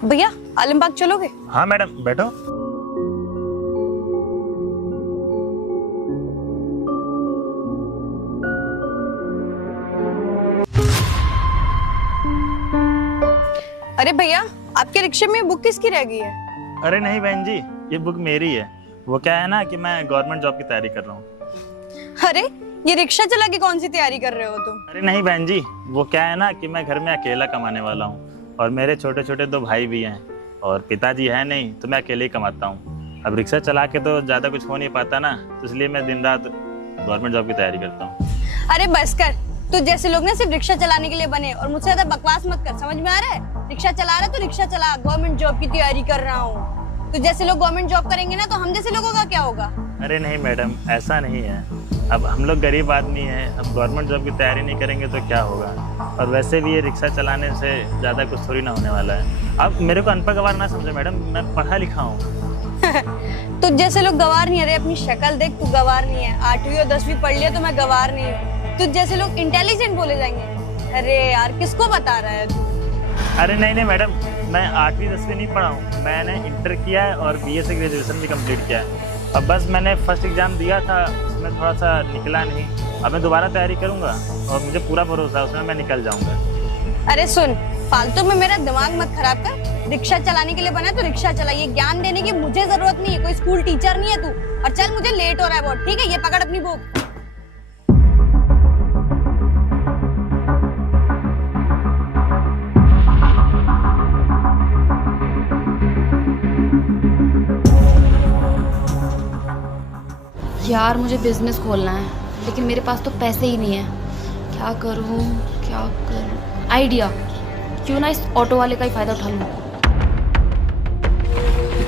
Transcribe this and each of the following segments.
भैया आलमबाग चलोगे? हाँ मैडम बैठो। अरे भैया आपके रिक्शे में बुक किसकी रह गई है? अरे नहीं बहन जी, ये बुक मेरी है। वो क्या है ना कि मैं गवर्नमेंट जॉब की तैयारी कर रहा हूँ। अरे ये रिक्शा चला के कौन सी तैयारी कर रहे हो तुम? अरे नहीं बहन जी, वो क्या है ना कि मैं घर में अकेला कमाने वाला हूँ और मेरे छोटे छोटे 2 भाई भी हैं और पिताजी है नहीं, तो मैं अकेले ही कमाता हूँ। अब रिक्शा चला के तो ज्यादा कुछ हो नहीं पाता ना, तो इसलिए मैं दिन रात गवर्नमेंट जॉब की तैयारी करता हूँ। अरे बस कर, तो जैसे लोग ना सिर्फ रिक्शा चलाने के लिए बने, और मुझसे ज्यादा बकवास मत कर। समझ में आ रहा है? रिक्शा चला रहा है तो रिक्शा चला, गवर्नमेंट जॉब की तैयारी कर रहा हूँ। तो जैसे लोग गवर्नमेंट जॉब करेंगे ना, तो हम जैसे लोगों का क्या होगा? अरे नहीं मैडम, ऐसा नहीं है। अब हम लोग गरीब आदमी हैं, अब गवर्नमेंट जॉब की तैयारी नहीं करेंगे तो क्या होगा। और वैसे भी ये रिक्शा चलाने से ज़्यादा कुछ थोड़ी ना होने वाला है। अब मेरे को अनपढ़ गवार ना समझे मैडम, मैं पढ़ा लिखा हूँ। तो जैसे लोग गवार नहीं है। अरे अपनी शक्ल देख, तू गवार नहीं है। 8वीं और 10वीं पढ़ लिया तो मैं गवार नहीं हूँ। तो जैसे लोग इंटेलिजेंट बोले जाएंगे। अरे यार किसको बता रहा है तू? अरे नहीं मैडम, मैं 8वीं 10वीं नहीं पढ़ा हूँ। मैंने इंटर किया है और BA से ग्रेजुएशन भी कंप्लीट किया है। अब बस मैंने फर्स्ट एग्जाम दिया था, उसमें थोड़ा सा निकला नहीं। अब मैं दोबारा तैयारी करूंगा और मुझे पूरा भरोसा है उसमें मैं निकल जाऊंगा। अरे सुन, फालतू में मेरा दिमाग मत खराब कर। रिक्शा चलाने के लिए बना है तो रिक्शा चला। ये ज्ञान देने की मुझे जरूरत नहीं है, कोई स्कूल टीचर नहीं है तू। और चल, मुझे लेट हो रहा है बहुत। ठीक है, ये पकड़ अपनी बुक। यार मुझे बिजनेस खोलना है, लेकिन मेरे पास तो पैसे ही नहीं है। क्या करूं क्या करूं? आइडिया, क्यों ना इस ऑटो वाले का ही फायदा उठा लूं।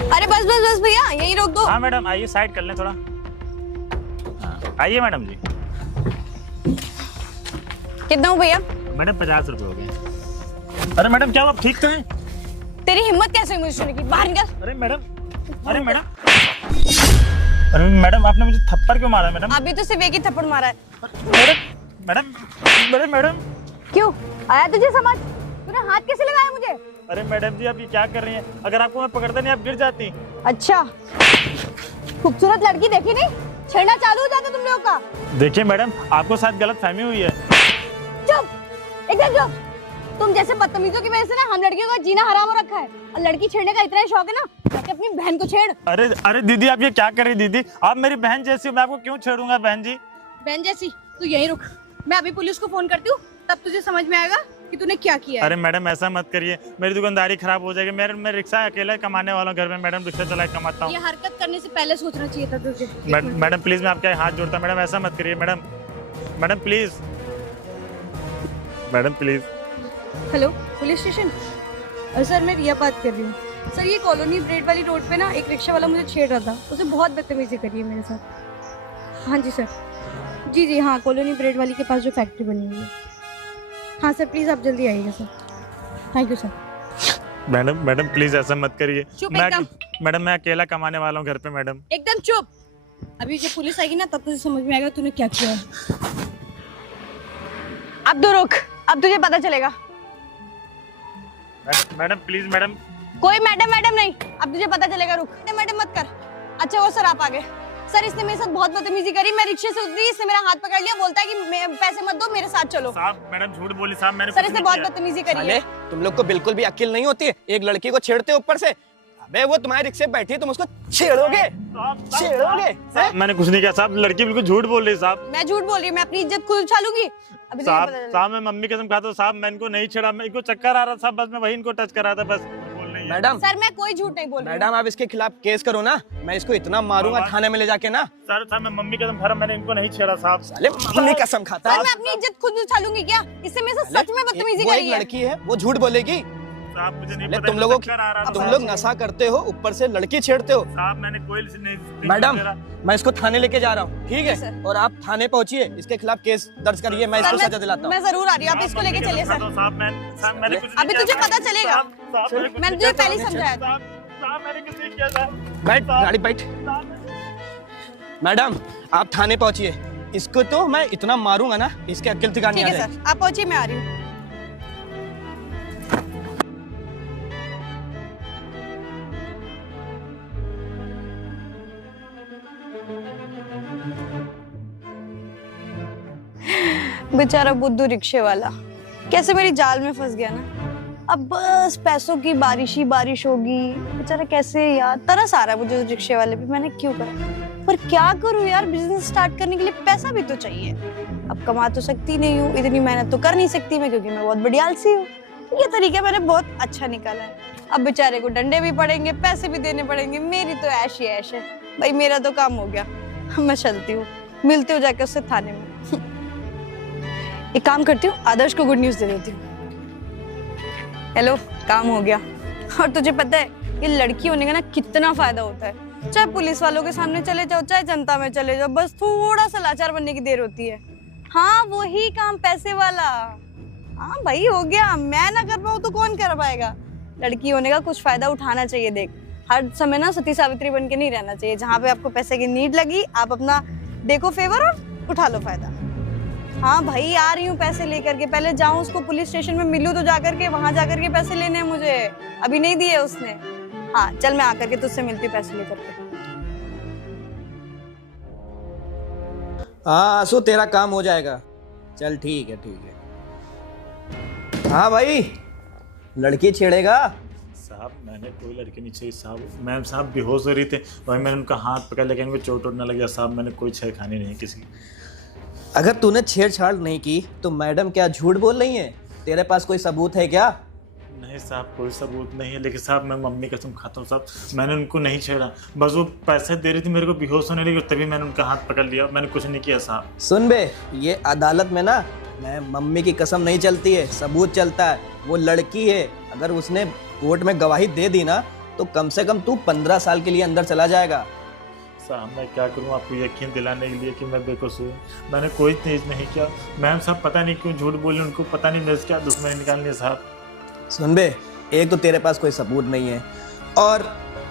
अरे बस बस बस भैया, यही रोक दो। हाँ मैडम आइए, साइड कर लें थोड़ा। हाँ, आइए मैडम जी। कितना हूँ भैया? मैडम 50 रुपये हो गए। अरे मैडम क्या आप ठीक तो हैं? तेरी हिम्मत कैसे हुई मुझे छूने की? बाहर निकल। अरे मैडम अरे मैडम आपने मुझे थप्पड़ क्यों मारा मैडम? अभी तो सिर्फ एक ही थप्पड़ मारा है। मैडम क्यों आया तुझे समझ? तूने हाथ कैसे लगाया मुझे? अरे मैडम जी आप ये क्या कर रही हैं? अगर आपको मैं पकड़ता नहीं आप गिर जाती। अच्छा, खूबसूरत लड़की देखी नहीं, छेड़ना चालू हो जाता तुम लोगों का। देखिए मैडम, आपको शायद गलत फहमी हुई है। चुप, एकदम चुप। तुम जैसे बदतमीजों की वजह से ना हम लड़कियों का जीना हराम हो रखा है। और लड़की छेड़ने का इतना ही शौक है ना, जाके अपनी बहन को छेड़। अरे दीदी आप ये क्या कर रही? दीदी आप मेरी बहन जैसी हो, मैं आपको क्यों छेड़ूंगा बहन जी? बहन जैसी? तू यहीं रुक, मैं अभी पुलिस को फोन करती हूँ, तब तुझे समझ में आएगा कि तूने क्या किया है। अरे मैडम ऐसा मत करिए, मेरी दुकानदारी खराब हो जाएगी। मैं रिक्शा अकेला कमाने वाला हूँ घर में मैडम, रिक्शा चला के कमाता हूँ। ये हरकत करने से पहले सोचना चाहिए था तुझे। मैडम प्लीज मैं आपके हाथ जोड़ता हूँ, मैडम ऐसा मत करिए madam please madam please. Hello police station. Sir मैं रिया बात कर रही हूँ। सर ये कॉलोनी ब्रेड वाली रोड पे ना एक रिक्शा वाला मुझे छेड़ रहा था, उसे बहुत बदतमीजी करी है मेरे साथ। हाँ जी सर, जी हाँ, कॉलोनी ब्रेड वाली के पास जो फैक्ट्री बनी हुई है। हाँ सर प्लीज़ आप जल्दी आइएगा sir. Thank you sir. Madam please ऐसा मत करिए। चुप एकदम। मैडम मैं अकेला कमाने वाला हूँ घर पे मैडम। एकदम चुप। अभी जब पुलिस आएगी ना तब तुझे समझ में आएगा तूने क्या किया है। अब तो रुक, अब तुझे पता चलेगा। Madam please madam. कोई मैडम नहीं, अब तुझे पता चलेगा। रुक, मैडम मत कर। अच्छा वो सर आप आ गए। सर इसने मेरे साथ बहुत बदतमीजी करी, मैं रिक्शे से उतरी, इसने मेरा हाथ पकड़ लिया, बोलता है कि पैसे मत दो, मेरे साथ चलो। साहब मैडम झूठ बोली साहब, मैंने सर इसने बहुत बदतमीजी करी है। तुम लोग को बिल्कुल भी अक्ल नहीं होती है, एक लड़की को छेड़ते हो ऊपर से। अबे वो तुम्हारे रिक्शे बैठी है, तुम उसको छेड़ोगे? मैंने कुछ नहीं किया साहब, लड़की बिल्कुल झूठ बोल रही साहब। मैं झूठ बोल रही हूँ? मैं अपनी इज्जत खुद उछालूंगी। अभी साहब मैं मम्मी कसम खाता हूँ साहब, मैं इनको नहीं छेड़ा, मैं इनको चक्कर आ रहा था बस, मैं वही इनको टच करा था बस। मैडम सर मैं कोई झूठ नहीं बोल रही। मैडम आप इसके खिलाफ केस करो ना, मैं इसको इतना मारूंगा थाने में ले जाके ना। सर मैं मम्मी कसम खा रहा, मैंने इनको नहीं छेड़ा साहब। साले मम्मी कसम खाता। सर मैं अपनी इज्जत खुद उछालूंगी क्या? इससे मेरे साथ सच में बदतमीजी करी है। लड़की है वो झूठ बोलेगी साहब, मुझे नहीं पता। तुम लोग नशा करते हो, ऊपर से लड़की छेड़ते हो। साहब मैंने कोई नहीं। मैडम मैं इसको थाने लेके जा रहा हूँ, ठीक है? और आप थाने पहुँचिए, इसके खिलाफ केस दर्ज करिए, मैं इसको सजा दिलाता हूँ। मैं जरूर आ रही हूँ, आप इसको लेके चलिए सर। अभी तुझे पता चलेगा, मैंने तुझे पहले ही समझाया था। बैठ गाड़ी बैठ। मैडम आप थाने पहुँचिए, इसको तो मैं इतना मारूंगा ना इसके अक्ल ठिकाने ठीक आ है जाएगी। सर, आप पहुँचिए, मैं आ रही हूँ। बेचारा बुद्धू रिक्शे वाला कैसे मेरी जाल में फंस गया ना। अब बस पैसों की बारिश ही बारिश होगी। बेचारा कैसे यार, तरस आ रहा है मुझे रिक्शे वाले पे, मैंने क्यों करा। पर क्या करूं यार, बिजनेस स्टार्ट करने के लिए पैसा भी तो चाहिए। अब कमा तो सकती नहीं हूँ, इतनी मेहनत तो कर नहीं सकती मैं, क्योंकि मैं बहुत बड़ी आलसी हूँ। ये तरीका मैंने बहुत अच्छा निकाला है। अब बेचारे को डंडे भी पड़ेंगे, पैसे भी देने पड़ेंगे, मेरी तो ऐश ही ऐश है। भाई मेरा तो काम हो गया, मैं चलती हूँ, मिलती हूँ जाके उससे थाने में। एक काम करती हूँ, आदर्श को गुड न्यूज दे देती हूँ। हेलो, काम हो गया। और तुझे पता है ये लड़की होने का ना कितना फायदा होता है। चाहे पुलिस वालों के सामने चले जाओ, चाहे जनता में चले जाओ, बस थोड़ा सा लाचार बनने की देर होती है। हाँ वही काम, पैसे वाला। हाँ भाई हो गया, मैं ना कर पाऊँ तो कौन कर पाएगा। लड़की होने का कुछ फायदा उठाना चाहिए। देख, हर समय ना सती सावित्री बन के नहीं रहना चाहिए। जहाँ पे आपको पैसे की नीड लगी, आप अपना देखो फेवर और उठा लो फायदा। हाँ भाई आ रही हूँ पैसे लेकर के। पहले जाऊँ उसको पुलिस स्टेशन में मिलूँ तो जाकर के, वहां जाकर के पैसे लेने हैं मुझे, अभी नहीं दिए उसने। हाँ चल मैं आकर के तुझसे मिलती हूँ पैसे लेकर के। हाँ आंसू, तेरा काम हो जाएगा। चल ठीक है ठीक है। हाँ भाई, लड़की छेड़ेगा? साहब मैंने कोई लड़की नहीं चाहिए साहब। मैम साहब बेहोश हो रही थे, वही मैंने उनका हाथ पकड़ लिया, उनको चोट वोट ना लग गया साहब। मैंने कोई छेड़खानी नहीं किसी की। अगर तूने छेड़छाड़ नहीं की तो मैडम क्या झूठ बोल रही हैं? तेरे पास कोई सबूत है क्या? नहीं साहब कोई सबूत नहीं है, लेकिन साहब मैं मम्मी कसम खाता हूँ साहब, मैंने उनको नहीं छेड़ा। बस वो पैसे दे रही थी मेरे को बेहोश होने लगी, तभी मैंने उनका हाथ पकड़ लिया, मैंने कुछ नहीं किया साहब। सुन बे, ये अदालत में ना मैं मम्मी की कसम नहीं चलती है, सबूत चलता है। वो लड़की है, अगर उसने कोर्ट में गवाही दे दी ना तो कम से कम तू 15 साल के लिए अंदर चला जाएगा। साहब मैं क्या करूँ आपको यकीन दिलाने के लिए कि मैं बेकसूर हूँ। मैंने कोई चीज़ नहीं किया। मैम साहब पता नहीं क्यों झूठ बोले, उनको पता नहीं मेरे से क्या दुश्मनी निकाल लिया साहब। सुन बे, एक तो तेरे पास कोई सबूत नहीं है, और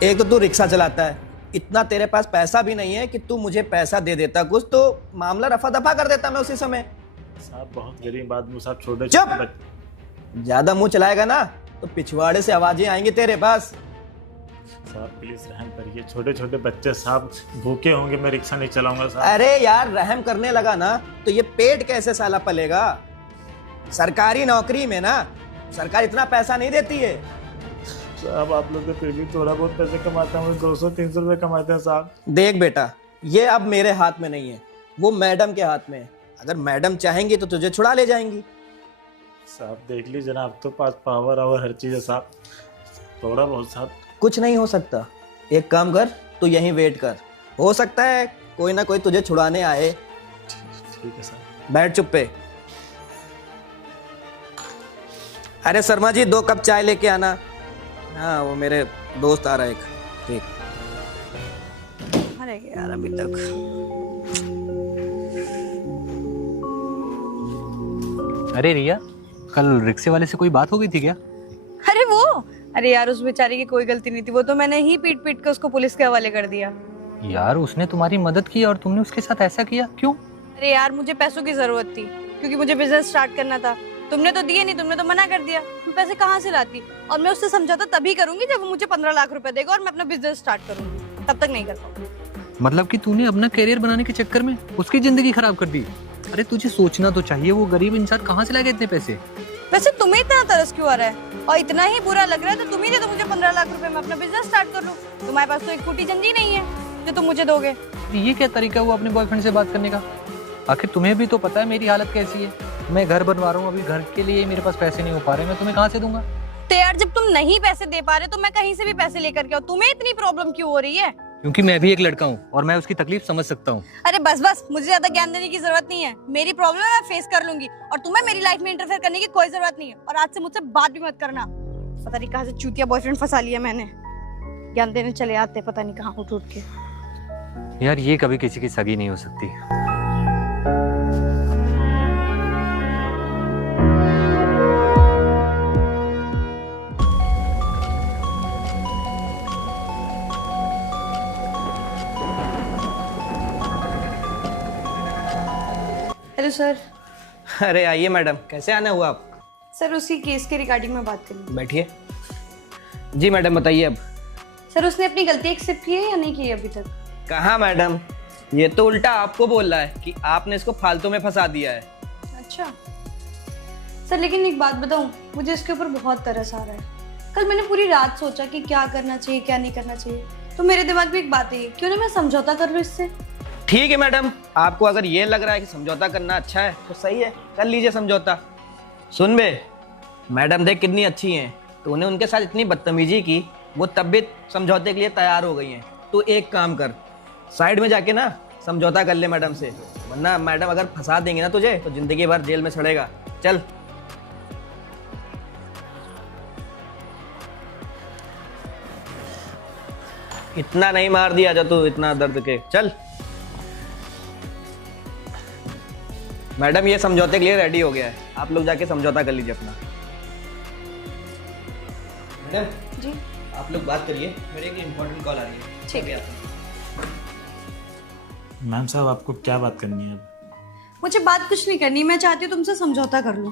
एक तो तू रिक्शा चलाता है। इतना तेरे पास पैसा भी नहीं है कि तू मुझे पैसा दे देता, कुछ तो मामला रफा दफा कर देता मैं उसी समय। साहब बहुत गरीब आदमी साहब, छोटे चुप! बच्चे। ज्यादा मुंह चलाएगा ना तो पिछवाड़े से आवाजें आएंगी तेरे पास। साहब प्लीज रहम करिए, छोटे छोटे बच्चे साहब भूखे होंगे, मैं रिक्शा नहीं चलाऊंगा साहब। अरे यार रहम करने लगा ना तो ये पेट कैसे साला पलेगा? सरकारी नौकरी में ना सरकार इतना पैसा नहीं देती है। साहब आप लोग तो फिर भी थोड़ा बहुत पैसे कमाते हैं, 200-300 रुपये कमाते हैं साहब। देख बेटा, ये अब मेरे हाथ में नहीं है, वो मैडम के हाथ में है। अगर मैडम चाहेंगी तो तुझे छुड़ा ले जाएंगी। साहब देख लीजिए ना, आप तो पास पावर और हर चीज़ है साहब, थोड़ा बहुत साहब। कुछ नहीं हो सकता, एक काम कर, तू यहीं वेट कर, हो सकता है कोई ना कोई तुझे छुड़ाने आए। ठीक है साहब। बैठ चुप पे। अरे शर्मा जी 2 कप चाय लेके आना। हाँ वो मेरे दोस्त आ रहा है एक। ठीक। अरे यार अभी तक अरे रिया, कल रिक्शे वाले से कोई बात हो गई थी क्या? अरे वो, अरे यार उस बेचारी की कोई गलती नहीं थी, वो तो मैंने ही पीट पीट के उसको पुलिस के हवाले कर दिया। यार उसने तुम्हारी मदद की और तुमने उसके साथ ऐसा किया क्यों? अरे यार मुझे पैसों की जरूरत थी, क्योंकि मुझे बिजनेस स्टार्ट करना था। तुमने तो दिए नहीं, तुमने तो मना कर दिया। मैं पैसे कहाँ से लाती? और मैं उससे समझौता तभी करूंगी जब वो मुझे 15 लाख रुपए देगा और मैं अपना बिजनेस स्टार्ट करूंगी, तब तक नहीं कर पाऊंगी। मतलब कि तूने अपना करियर बनाने के चक्कर में उसकी जिंदगी खराब कर दी। अरे तुझे सोचना तो चाहिए, वो गरीब इंसान कहाँ से लाएगा इतने पैसे? वैसे तुम्हें इतना तरस क्यों आ रहा है? और इतना ही बुरा लग रहा है तो तुम ही दे दो मुझे 15 लाख रुपए, मैं अपना बिजनेस स्टार्ट कर लूं। तुम्हारे पास तो एक फूटी जंजी नहीं है जो तुम मुझे दोगे। ये क्या तरीका हुआ अपने बॉयफ्रेंड से बात करने का? आखिर तुम्हें भी तो पता है मेरी हालत कैसी है। मैं घर बनवा रहा हूँ, अभी घर के लिए मेरे पास पैसे नहीं हो पा रहे, मैं तुम्हें कहाँ से दूंगा? तो यार जब तुम नहीं पैसे दे पा रहे तो मैं कहीं से भी पैसे लेकर के आऊं, तुम्हें इतनी प्रॉब्लम क्यों हो रही है? क्योंकि मैं भी एक लड़का हूँ और मैं उसकी तकलीफ समझ सकता हूँ। अरे बस बस, मुझे ज्यादा ज्ञान देने की जरूरत नहीं है। मेरी प्रॉब्लम है, मैं फेस कर लूंगी, और तुम्हें मेरी लाइफ में इंटरफेयर करने की कोई जरूरत नहीं है। और आज से मुझसे बात भी मत करना। पता नहीं कहाँ से चूतिया बॉयफ्रेंड फंसा लिया मैंने, ज्ञान देने चले आते पता नहीं कहाँ उठ के। यार ये कभी किसी की सगी नहीं हो सकती। Hello sir. अरे आइए मैडम, कैसे आना हुआ आप? सर उसी केस के रिगार्डिंग में बात करनी। बैठिए। जी मैडम बताइए अब। सर उसने अपनी गलती एक्सेप्ट की है या नहीं की है अभी तक? कहाँ मैडम, ये तो उल्टा आपको बोल रहा है कि आपने इसको फालतू में फंसा दिया है। अच्छा सर, लेकिन एक बात बताऊं, मुझे इसके ऊपर बहुत तरस आ रहा है। कल मैंने पूरी रात सोचा कि क्या करना चाहिए क्या नहीं करना चाहिए, तो मेरे दिमाग में एक बात है, क्यों ना मैं समझौता कर लूं इससे। ठीक है मैडम, आपको अगर ये लग रहा है कि समझौता करना अच्छा है तो सही है, कर लीजिए समझौता। सुन बे, मैडम देख कितनी अच्छी हैं, तो उन्हें उनके साथ इतनी बदतमीजी की, वो तब भी समझौते के लिए तैयार हो गई हैं। तो एक काम कर, साइड में जाके ना समझौता कर ले मैडम से, वरना मैडम अगर फंसा देंगे ना तुझे तो जिंदगी भर जेल में सड़ेगा। चल। इतना नहीं मार दिया जा तू, इतना दर्द के। चल मैडम, ये समझौते के लिए रेडी हो गया है, आप लोग जाके समझौता कर लीजिए अपना। मैडम जी आप लोग बात करिए, मेरे एक इम्पोर्टेंट कॉल आ रही है। ठीक है। मैम साहब आपको क्या बात करनी है अब? मुझे बात कुछ नहीं करनी, मैं चाहती हूँ तुमसे समझौता कर लूं।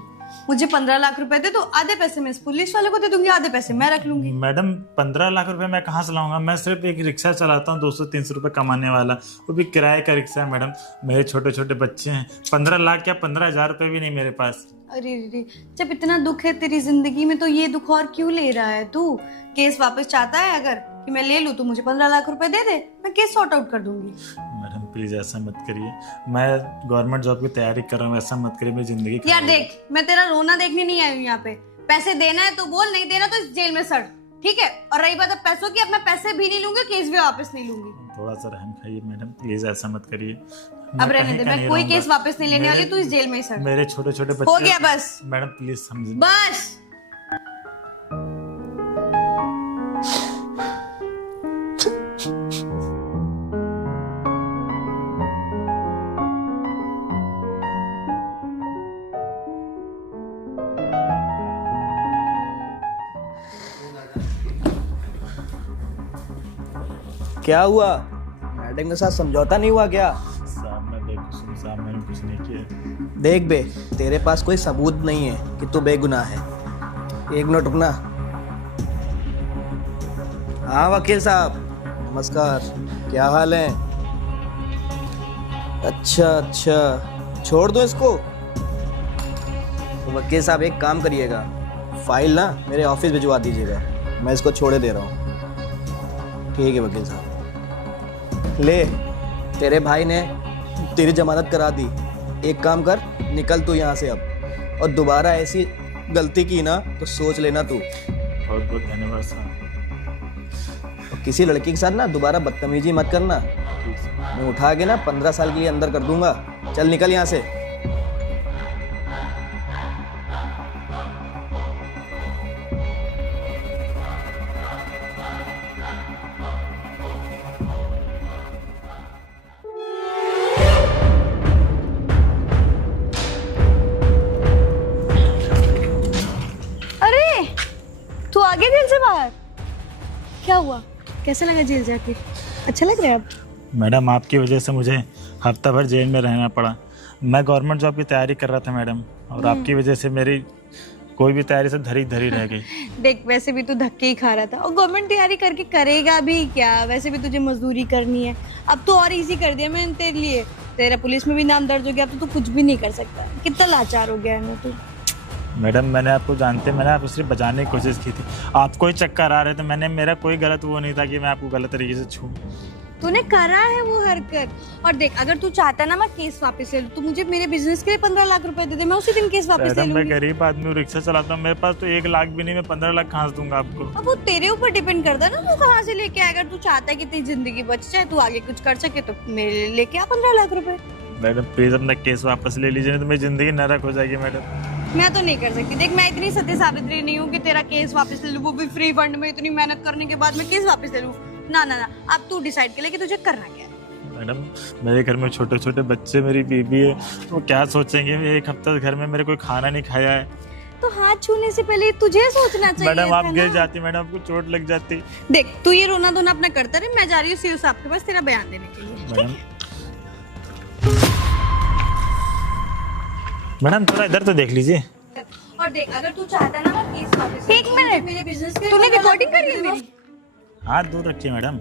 मुझे 15 लाख रुपए दे तो आधे पैसे मैं इस पुलिस वाले को दे दूंगी, आधे पैसे मैं रख लूंगी। मैडम 15 लाख रुपए मैं कहाँ से लाऊंगा? मैं सिर्फ एक रिक्शा चलाता हूँ 200-300 रुपए कमाने वाला, वो भी किराए का रिक्शा है मैडम। मेरे छोटे छोटे बच्चे हैं, 15 लाख क्या 15,000 रुपए भी नहीं मेरे पास। अरे रे, जब इतना दुख है तेरी जिंदगी में तो ये दुख और क्यों ले रहा है तू? केस वापस चाहता है अगर कि मैं ले लूं तो मुझे 15 लाख रुपए दे दे, मैं केस सॉर्ट आउट कर दूंगी। मैडम प्लीज ऐसा मत करिए, मैं गवर्नमेंट जॉब की तैयारी कर रहा हूँ, ऐसा मत करिए, मेरी जिंदगी यार देख, मैं तेरा रोना देखने नहीं आई हूँ यहाँ पे। पैसे देना है तो बोल, नहीं देना तो इस जेल में सड़, ठीक है? और रही बात अब पैसों की, अब मैं पैसे भी नहीं लूंगी, केस भी वापस नहीं लूंगी। थोड़ा सा रहम खाइए मैडम, प्लीज ऐसा मत करिए। अब रहने दे, मैं कोई केस वापस नहीं लेने वाली, तू इस जेल में ही सड़। मेरे छोटे छोटे बच्चे हो गया बस मैडम, प्लीज समझिए। बस। क्या हुआ? मैडम के साथ समझौता नहीं हुआ क्या? साहब मैं बेकसूर, साहब मैंने कुछ नहीं किया। देख बे, तेरे पास कोई सबूत नहीं है कि तू बेगुनाह है। एक मिनट रुकना। हाँ वकील साहब, नमस्कार, क्या हाल है? अच्छा, छोड़ दो इसको। तो वकील साहब एक काम करिएगा, फाइल ना मेरे ऑफिस भिजवा दीजिएगा, मैं इसको छोड़े दे रहा हूँ। ठीक है वकील साहब। ले, तेरे भाई ने तेरी जमानत करा दी। एक काम कर, निकल तू यहाँ से अब, और दोबारा ऐसी गलती की ना तो सोच लेना तू। बहुत बहुत धन्यवाद साहब। और किसी लड़की के साथ ना दोबारा बदतमीजी मत करना, मैं उठा के ना 15 साल के लिए अंदर कर दूंगा। चल निकल यहाँ से। अरे तू आ गया जेल से बाहर? क्या हुआ, कैसा लगा जेल जाके? अच्छा लग रहा है अब? मैडम आपकी वजह से मुझे हफ्ता भर जेल में रहना पड़ा। मैं गवर्नमेंट जॉब की तैयारी कर रहा था मैडम, और आपकी वजह से मेरी कोई भी तैयारी सब धरी धरी रह गई। देख, वैसे भी तू धक्के ही खा रहा था, और गवर्नमेंट तैयारी करके करेगा भी क्या? वैसे भी तुझे मजदूरी करनी है। अब तो और इजी कर दिया मैंने तेरे लिए, तेरा पुलिस में भी नाम दर्ज हो गया, अब तो तू कुछ भी नहीं कर सकता। कितना लाचार हो गया है ना तू। मैडम मैंने आपको जानते, मैंने आपको सिर्फ बचाने की कोशिश की थी, आपको ही चक्कर आ रहे थे। मेरा कोई गलत वो नहीं था कि मैं आपको गलत तरीके से छूं। तूने करा है वो हरकत। और देख, अगर तू चाहता ना मैं केस वापस ले लूं, तो मुझे मेरे बिजनेस के लिए 15 लाख रुपए दे दे, मैं उसी दिन केस वापस ले मैडम मैं लूंगी। गरीब आदमी हूँ, रिक्शा चलाता हूँ, मेरे पास तो 1 लाख भी नहीं, मैं 15 लाख कहाँ से दूंगा आपको? अब वो तेरे ऊपर डिपेंड करता है ना, तू कहाँ से लेके आएगा। तू चाहता है कि तेरी जिंदगी बच जाए, तू आगे कुछ कर सके, तो मेरे लिए लेके आ 15 लाख रुपए। मैडम प्लीज अपना केस वापस ले लीजिए, नहीं तो मेरी जिंदगी नरक हो जाएगी मैडम। मैं तो नहीं कर सकती। देख, मैं इतनी सत्य सावित्री नहीं हूँ कि तेरा केस वापस ले लूं, वो भी फ्री फंड में। इतनी मेहनत करने के बाद मैं केस वापस ले लूं? ना ना ना, अब तू डिसाइड कर ले कि तुझे करना क्या है। मैडम मेरे घर में छोटे छोटे बच्चे, मेरी बीबी है, वो क्या सोचेंगे? एक हफ्ता घर में मेरे कोई खाना नहीं खाया है। तो हाथ छूने से पहले तुझे सोचना चाहिए। मैडम आप था गिर ना। जाती, मैडम आपको चोट लग जाती। देख, तू ये रोना धोना अपना करता रहे, मैं जा रही हूँ सीओ साहब के पास तेरा बयान देने के लिए। मैडम मैडम थोड़ा इधर तो देख लीजिए। और देख, अगर तू चाहता ना मैं केस वापस। एक मिनट, मेरे बिजनेस के तूने रिकॉर्डिंग करी है मेरी? हाथ दूर रखिए मैडम।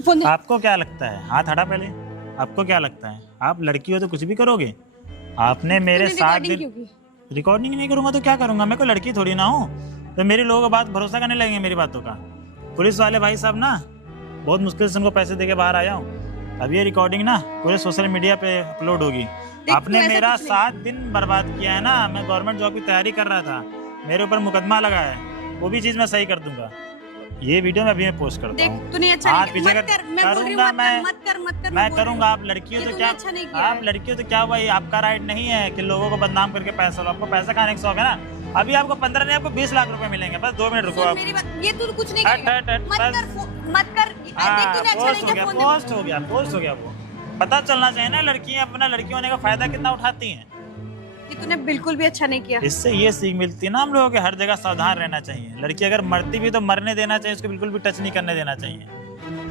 फोन दे। आपको क्या लगता है? हाथ हटा पहले। आपको क्या लगता है? आप लड़की हो तो कुछ भी करोगे? आपने मेरे तूने साथ recording क्यों की? रिकॉर्डिंग नहीं करूंगा तो क्या करूंगा? मैं कोई लड़की थोड़ी ना हूँ तो मेरी लोगों का बात भरोसा करने लगेंगे मेरी बातों का। पुलिस वाले भाई साहब ना बहुत मुश्किल से उनको पैसे देके बाहर आया हूँ। अब ये रिकॉर्डिंग ना पूरे सोशल मीडिया पे अपलोड होगी। आपने ऐसा मेरा कुछ नहीं। 7 दिन बर्बाद किया है ना। मैं गवर्नमेंट जॉब की तैयारी कर रहा था, मेरे ऊपर मुकदमा लगा है, वो भी चीज़ मैं सही कर दूंगा। ये वीडियो मैं अभी मैं पोस्ट करता देख हूँ। तूने अच्छा हाथ नहीं पीछे किया। मत कर, मैं बोल रही हूँ करूंगा मत कर, मत कर, मैं बोल रही करूंगा। हूँ। आप लड़कियों ये तो तूने क्या, अच्छा नहीं किया आप है। लड़कियों तो क्या भाई, आपका राइट नहीं है कि लोगों को बदनाम करके पैसा लो। आपको पैसा खाने का शौक है ना। अभी आपको 15 नहीं, आपको 20 लाख रुपए मिलेंगे। बस 2 मिनट रुको सुन आप। मेरी बात, ये तू कुछ नहीं हट, करेगा। हट, हट, मत बस। कर, मत कर। देख तूने अच्छा नहीं किया, फोन दे। पोस्ट हो गया, पोस्ट हो गया। वो पता चलना चाहिए ना लड़कियां अपना लड़की होने का फायदा कितना उठाती हैं। ये तूने बिल्कुल भी अच्छा नहीं किया। इससे ये सीख मिलती है ना हम लोगों के, हर जगह सावधान रहना चाहिए। लड़की अगर मरती भी तो मरने देना चाहिए, उसको बिल्कुल भी टच नहीं करने देना चाहिए।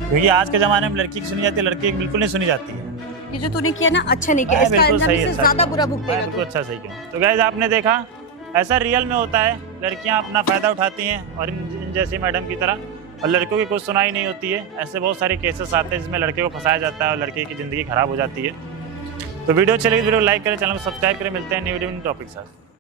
क्योंकि आज के जमाने में लड़की की सुनी जाती है, लड़की की बिल्कुल नहीं सुनी जाती है। ये जो तूने किया ना अच्छा नहीं किया। मैं इसका बिल्कुल अंजाम सही इससे है, सर। ज्यादा बुरा मैं भुगतेगा बिल्कुल तू। अच्छा सही क्यों। तो गाइस आपने देखा ऐसा रियल में होता है। लड़कियां अपना फायदा उठाती हैं और इन जैसी मैडम की तरह, और लड़कों की कुछ सुनाई नहीं होती है। ऐसे बहुत सारे केसेस आते हैं जिसमें लड़के को फंसाया जाता है और लड़के की ज़िंदगी खराब हो जाती है। तो वीडियो चलेगी, वीडियो लाइक करें, चैनल को सब्सक्राइब करें। मिलते हैं न्यू वीडियो टॉपिक के साथ।